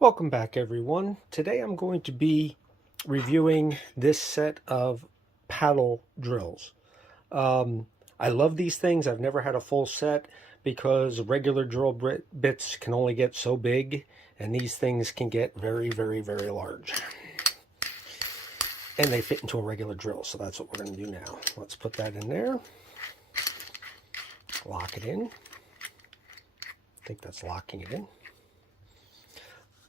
Welcome back, everyone. Today I'm going to be reviewing this set of paddle drills. I love these things. I've never had a full set because regular drill bits can only get so big, and these things can get very, very, very large. And they fit into a regular drill, so that's what we're going to do now. Let's put that in there. Lock it in. I think that's locking it in.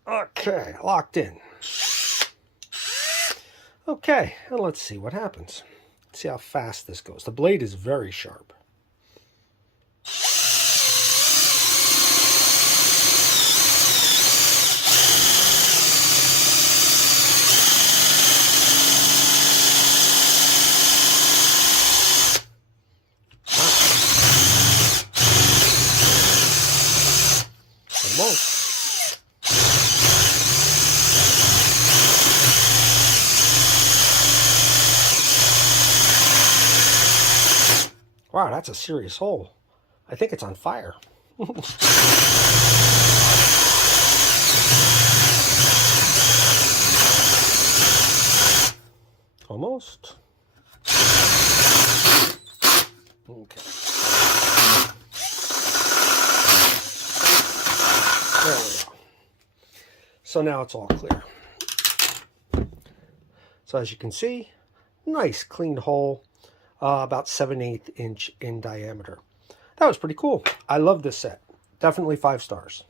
Okay, locked in. Okay, and let's see what happens. Let's see how fast this goes. The blade is very sharp. Almost. Wow, that's a serious hole. I think it's on fire. Almost. Okay. There we go. So now it's all clear. So as you can see, nice clean hole. About 7/8 inch in diameter. That was pretty cool. I love this set. Definitely 5 stars.